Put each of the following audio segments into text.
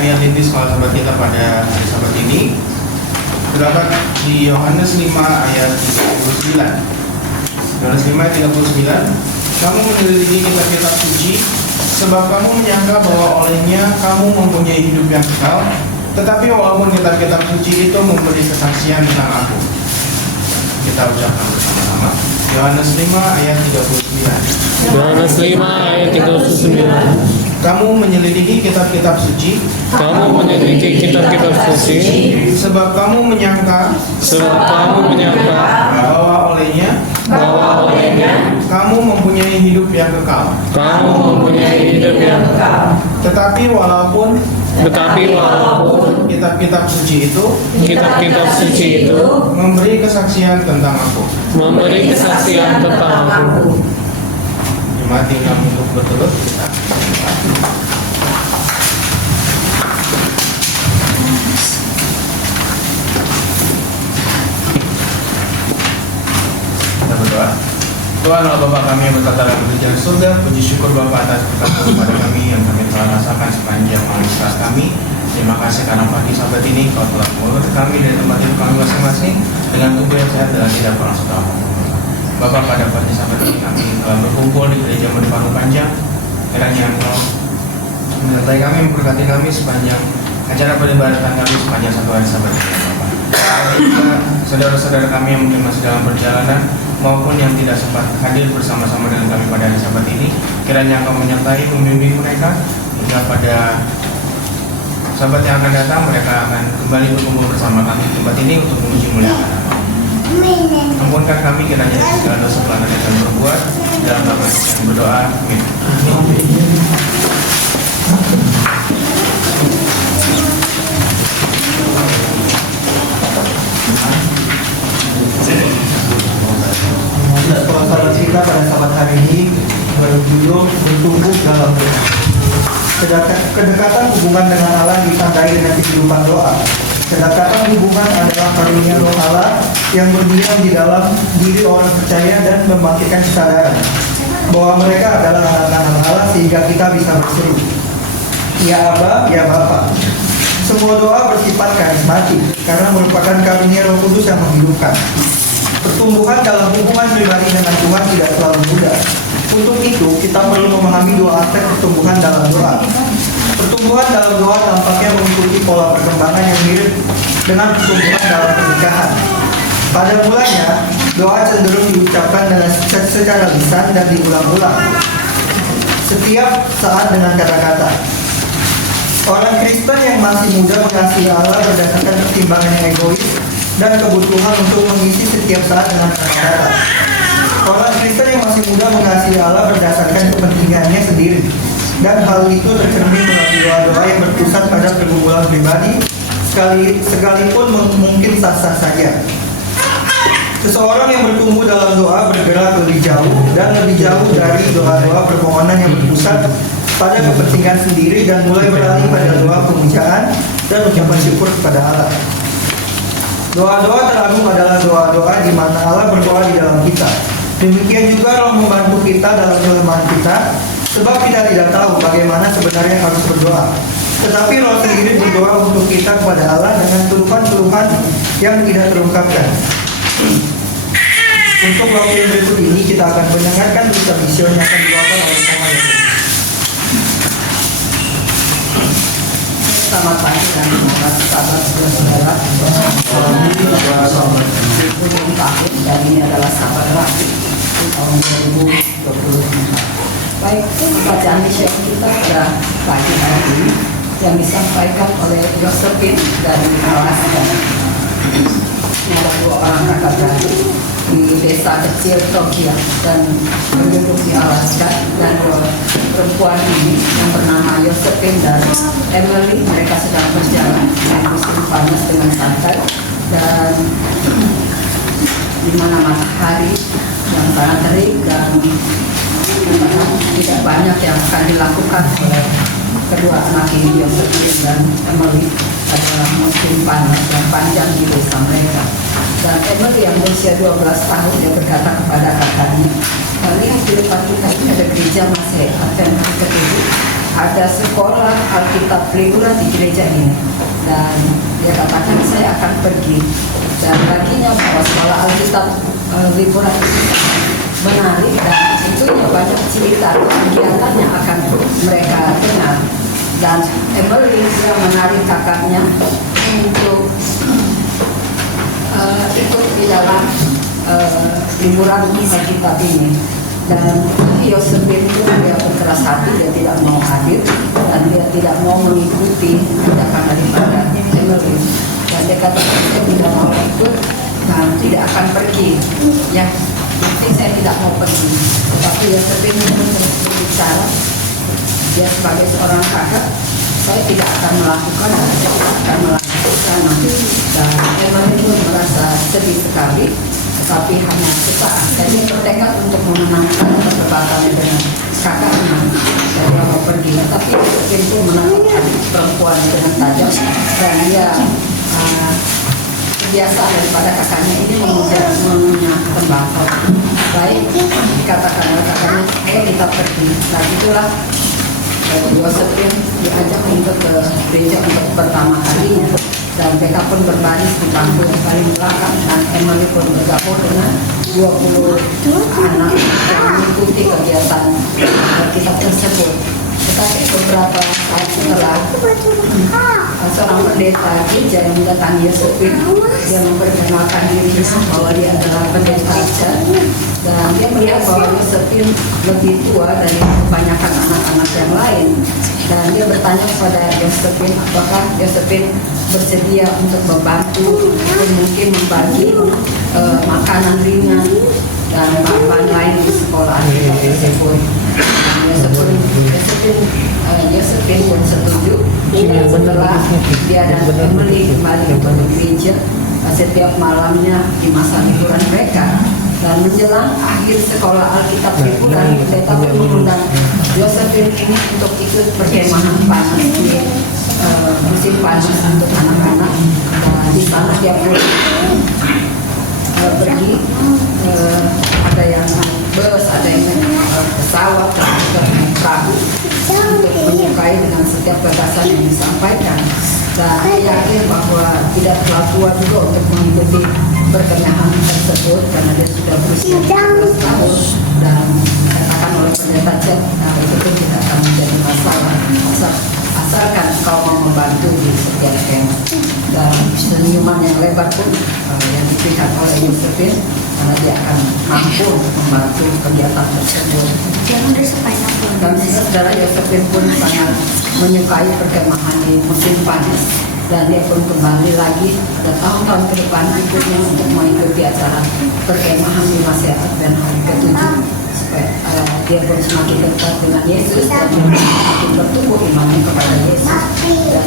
ayat inti sekolah sahabat kita pada hari Sabat ini terdapat di Yohanes 5 ayat 39. Yohanes 5 ayat 39, kamu menyelidiki kitab-kitab suci sebab kamu menyangka bahwa olehnya kamu mempunyai hidup yang kekal, tetapi walaupun kitab-kitab suci itu memberi kesaksian tentang aku. Kita ucapkan bersama-sama Yohanes 5 ayat 39. Yohanes 5 ayat 39. Kamu menyelidiki kitab-kitab suci Kamu menyelidiki kitab-kitab suci sebab kamu menyangka bahwa olehnya kamu mempunyai hidup yang kekal. Tetapi walaupun kitab-kitab suci itu memberi kesaksian tentang aku. Mati kamu untuk berturut kita. Kita berdoa. Tuhan Allah Bapa kami yang bertata dalam kerajaan surga, puji syukur Bapa atas berkat kepada kami yang kami telah rasakan sepanjang malam kami. Terima kasih karena pagi Sabat ini Kau telah mengurus kami dari tempat hidup kami masing-masing dengan tubuh yang sehat dan tidak pernah setahun. Bapak, pada pagi Sabat ini kami telah berkumpul di gereja Paru Panjang. Kiranya Engkau menyertai kami, memberkati kami sepanjang acara peribadatan kami sepanjang satu hari Sabat ini, Bapak. Juga saudara-saudara kami yang mungkin masih dalam perjalanan maupun yang tidak sempat hadir bersama-sama dengan kami pada hari Sabat ini, kiranya Engkau menyertai, membimbing mereka hingga pada Sabat yang akan datang mereka akan kembali berkumpul bersama kami di tempat ini untuk memuji muliakan nama. Ampunkan kami kiranya segala dosa pelanggaran yang kami berbuat, dalam nama yang berdoa. Amin. Sekolah sahabat kita pada Sabat hari ini berjudul bertumbuh dalam doa. Kedekatan hubungan dengan Allah ditandai dengan kehidupan doa. Kedekatan hubungan adalah karunia Roh Allah yang berdiam di dalam diri orang percaya dan membangkitkan kesadaran bahwa mereka adalah anak-anak Allah sehingga kita bisa berseru, Ya Aba, Ya Bapa. Semua doa bersifat karismatik karena merupakan karunia Roh Kudus yang menghidupkan. Pertumbuhan dalam hubungan pribadi dengan Tuhan tidak selalu mudah. Untuk itu, kita perlu memahami dua aspek pertumbuhan dalam doa. Pertumbuhan dalam doa tampaknya mengikuti pola perkembangan yang mirip dengan pertumbuhan dalam pernikahan. Pada mulanya, doa cenderung diucapkan dengan secara lisan dan diulang-ulang setiap saat dengan kata-kata. Orang Kristen yang masih muda mengasihi Allah berdasarkan pertimbangan yang egois dan kebutuhan untuk mengisi setiap saat dengan kata-kata. Orang Kristen yang masih muda mengasihi Allah berdasarkan kepentingannya sendiri, dan hal itu tercermin melalui doa-doa yang berpusat pada pergumulan pribadi, sekalipun mungkin sah-sah saja. Seseorang yang bertumbuh dalam doa bergerak lebih jauh dan lebih jauh dari doa-doa permohonan yang berpusat pada kepentingan sendiri dan mulai beralih pada doa pemujaan dan ucapan syukur kepada Allah. Doa-doa teragung adalah doa-doa di mana Allah berdoa di dalam kita. Demikian juga Roh membantu kita dalam kelemahan kita, sebab kita tidak tahu bagaimana sebenarnya harus berdoa. Tetapi Roh sendiri berdoa untuk kita kepada Allah dengan keluhan-keluhan yang tidak terungkapkan. Untuk waktu yang berikut ini kita akan mendengarkan berita mision yang akan dibawakan oleh Samuel. Selamat pagi dan sahabat saudara. Ini tahun dan ini adalah Sabat Rapi tahun 2024. Baik, bacaan misi kita pada pagi hari ini yang disampaikan oleh Josephine dari Alaska. Ini ada dua orang kakak beradik di desa kecil Tokyo dan penduduk di Alaska, dan perempuan ini yang bernama Josephine dan Emily, mereka sedang berjalan di musim panas dengan santai dan di mana matahari yang sangat terik dan tidak banyak yang akan dilakukan oleh kedua anak ini, Josephine dan Emily, adalah musim panas yang panjang di desa mereka. Dan Emily yang berusia 12 tahun dia berkata kepada kakaknya, kami di depan kita ini ada gereja masih Advent hari ketujuh, ada sekolah Alkitab liburan di gereja ini. Dan dia katakan saya akan pergi. Dan baginya bahwa sekolah Alkitab liburan itu menarik dan tentunya banyak cerita kegiatan yang akan mereka dengar. Dan Emily yang menarik kakaknya untuk ikut di dalam liburan Alkitab ini. Dan Yosephine itu dia berkeras hati, dia tidak mau hadir dan dia tidak mau mengikuti ajakan daripada Emily. Dan dia katakan saya tidak mau ikut dan tidak akan pergi. Ya, mungkin saya tidak mau pergi. Tapi Yosephine itu terus berbicara, dia sebagai seorang kakak, saya tidak akan melakukan, saya tidak akan melakukan. Dan Emily itu merasa sedih sekali. Tapi hanya sesaat saya bertekad untuk memenangkan perdebatannya dengan kakaknya. Saya mau pergi, tapi pintu menangkap perempuan dengan tajam dan dia kebiasaan daripada kakaknya ini mengunyah tembakau. Baik, dikatakan oleh kakaknya, ayo kita pergi. Dan itulah Yosephine diajak untuk ke gereja untuk pertama kalinya. Dan mereka pun berbaris di bangku yang paling belakang dan Emily pun bergabung dengan 20 anak yang mengikuti kegiatan kita tersebut. Tetapi beberapa saat setelah seorang pendeta gereja yang mendatangi Yosephine, dia memperkenalkan dirinya bahwa dia adalah pendeta dan dia melihat bahwa Yosephine lebih tua dari kebanyakan anak-anak yang lain. Dan dia bertanya kepada Yosephine apakah Yosephine bersedia untuk membantu atau mungkin membagi makanan ringan dan bahan-bahan lain di sekolah tersebut. Yosephine pun setuju. Setelah dia dan Emily kembali ke gereja setiap malamnya di masa liburan mereka. Dan menjelang akhir sekolah Alkitab liburan, pendeta pun mengundang Yosephine ini untuk ikut perkemahan panas di musim panas untuk anak-anak. Di sana dia pun pergi, ada yang bus, ada yang pesawat, ada yang perahu untuk menyukai dengan setiap gagasan yang disampaikan. Dan yakin bahwa tidak terlalu tua juga untuk mengikuti perkemahan tersebut karena dia sudah berusia 12 tahun dan dikatakan oleh pendeta Chet, itu pun tidak akan menjadi masalah asalkan kau mau membantu di setiap camp. Dan senyuman yang lebar pun yang diberikan oleh Yosephine karena dia akan mampu untuk membantu kegiatan tersebut. Dan saudara Yosephine pun sangat menyukai perkemahan di musim panas dan dia pun kembali lagi pada tahun-tahun ke depan berikutnya untuk mengikuti acara perkemahan di masa Advent hari ke-7 supaya dia pun semakin dekat dengan Yesus dan semakin bertumbuh imannya kepada Yesus. Dan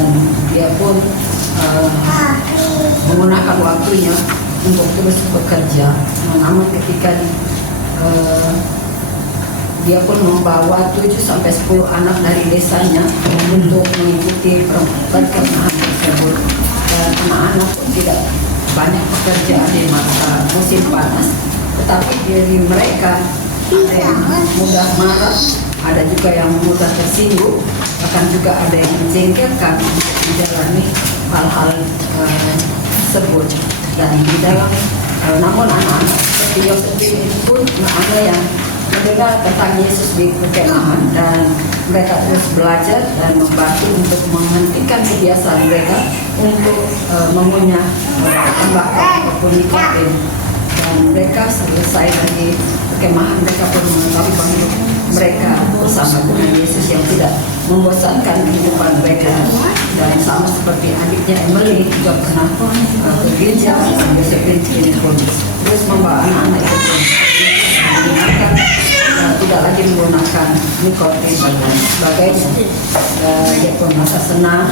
dia pun menggunakan waktunya untuk terus bekerja. Namun ketika dia pun membawa 7-10 anak dari desanya untuk mengikuti perkemahan tersebut. Anak-anak pun tidak banyak pekerjaan di masa musim panas, tetapi dari mereka ada yang mudah marah, ada juga yang mudah tersinggung, bahkan juga ada yang menjengkelkan untuk menjalani hal-hal tersebut. Dan di dalam namun anak-anak seperti Yosephine itu pun ada yang mendengar tentang Yesus di perkemahan dan mereka terus belajar dan membantu untuk menghentikan kebiasaan mereka untuk mengunyah tembakau ataupun nikotin. Dan mereka selesai dari perkemahan mereka pun mengetahui bahwa mereka bersama dengan Yesus yang tidak membosankan kehidupan mereka. Dan sama seperti adiknya Emily juga pernah ke gereja, Yosephine ini pun terus membawa anak-anak itu menggunakan tidak lagi menggunakan nikotin dan sebagainya. Dia pun merasa senang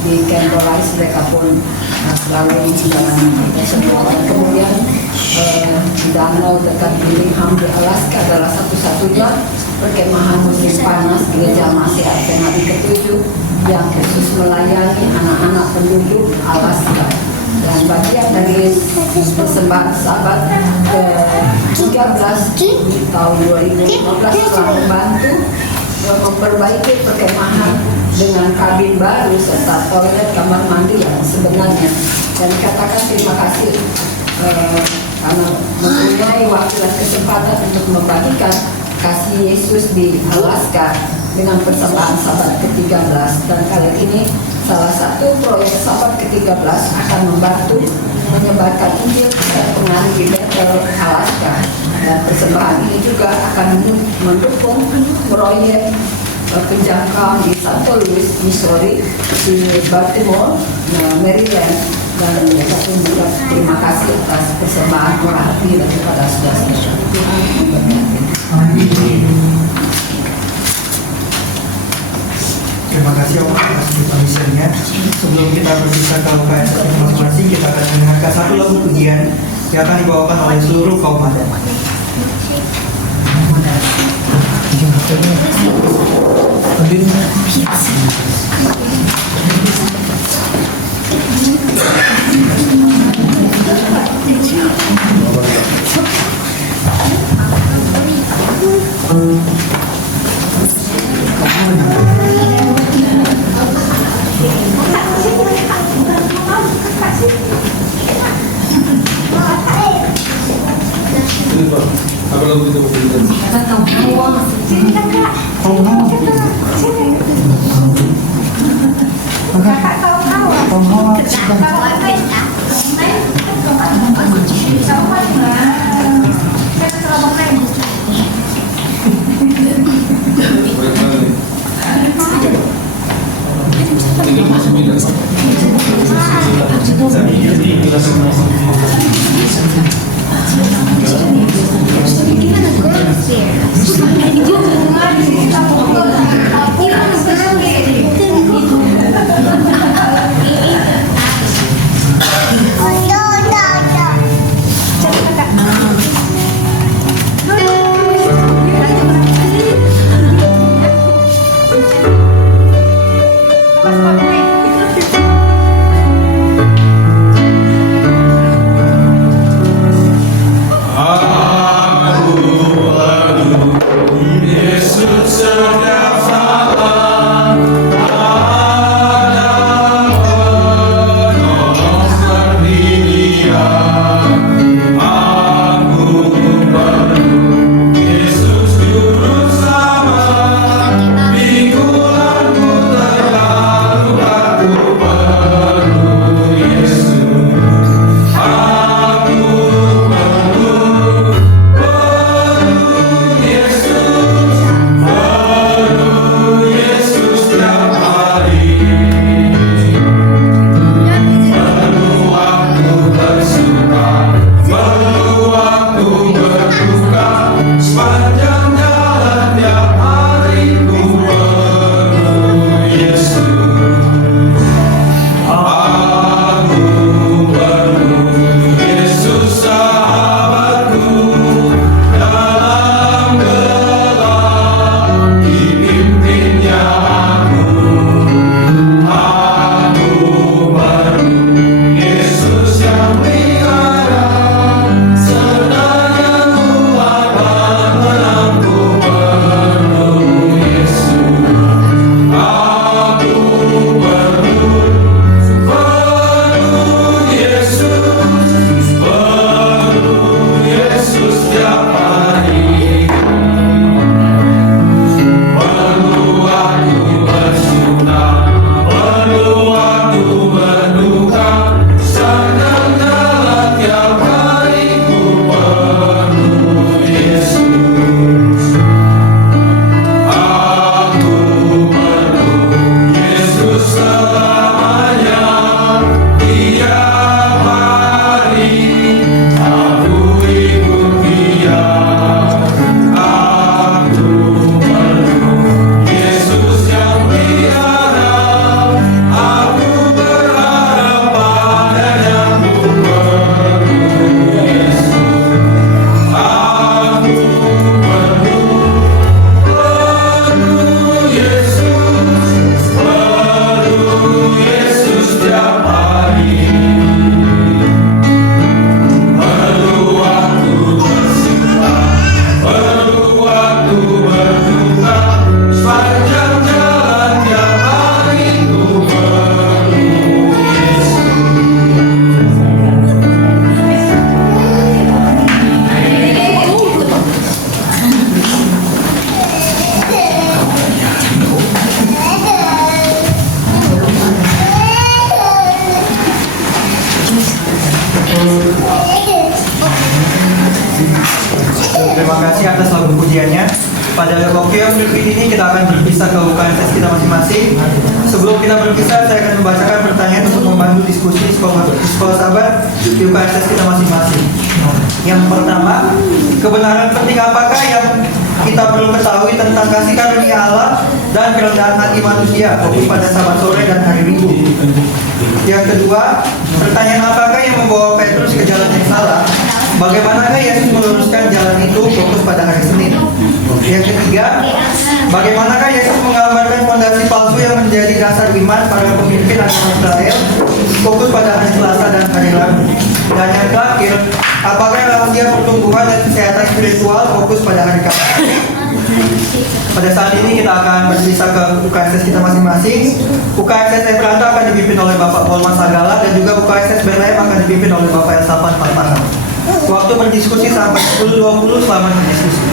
di Campbellise mereka pun selalu menjalani tersebut. Kemudian di danau dekat Birmingham di Alaska adalah satu-satunya perkemahan musim panas gereja masih Advent hari ke-7 yang khusus melayani anak-anak penduduk Alaska. Dan bagian dari persembahan sahabat ke-13 di tahun 2015 telah membantu memperbaiki perkemahan dengan kabin baru serta toilet kamar mandi yang sebenarnya. Dan katakan terima kasih karena mempunyai waktu dan kesempatan untuk membagikan kasih Yesus di Alaska dengan persembahan sahabat ke-13. Dan kali ini salah satu proyek sahabat ke-13 akan membantu menyebarkan Injil dan pengaruh di Bethel, Alaska. Dan persembahan ini juga akan mendukung proyek penjangkauan di St. Louis, Missouri, di Baltimore, Maryland. Dan satu juga terima kasih atas persembahan berarti daripada saudara-saudara. Tuhan memberkati. Terima kasih Om atas permisannya. Sebelum kita berpisah ke UKS masing-masing, kita akan mendengarkan satu lagu pujian yang akan dibawakan oleh seluruh kaum adat. Apa lagu kita mau berikan? Pada waktu yang berikut ini kita akan berpisah ke UKSS kita masing-masing. Sebelum kita berpisah, saya akan membacakan pertanyaan untuk membantu diskusi sekolah sahabat di UKSS kita masing-masing. Yang pertama, kebenaran penting apakah yang kita perlu ketahui tentang kasih karunia Allah dan kerendahan hati manusia, fokus pada Sabat sore dan hari Minggu. Yang kedua, pertanyaan apakah yang membawa Petrus ke jalan yang salah? Bagaimanakah Yesus meluruskan jalan itu, fokus pada hari Senin. Yang ketiga, bagaimanakah Yesus menggambarkan fondasi palsu yang menjadi dasar iman para pemimpin agama Israel, fokus pada hari Selasa dan hari Rabu. Dan yang terakhir, apakah rahasia pertumbuhan dan kesehatan spiritual, fokus pada hari Kamis. Pada saat ini kita akan berpisah ke UKSS kita masing-masing. UKSS Ebranta akan dipimpin oleh Bapak Polman Sagala dan juga UKSS Bethlehem akan dipimpin oleh Bapak Elsapan Partahan. Waktu berdiskusi sampai 10.20, selamat berdiskusi.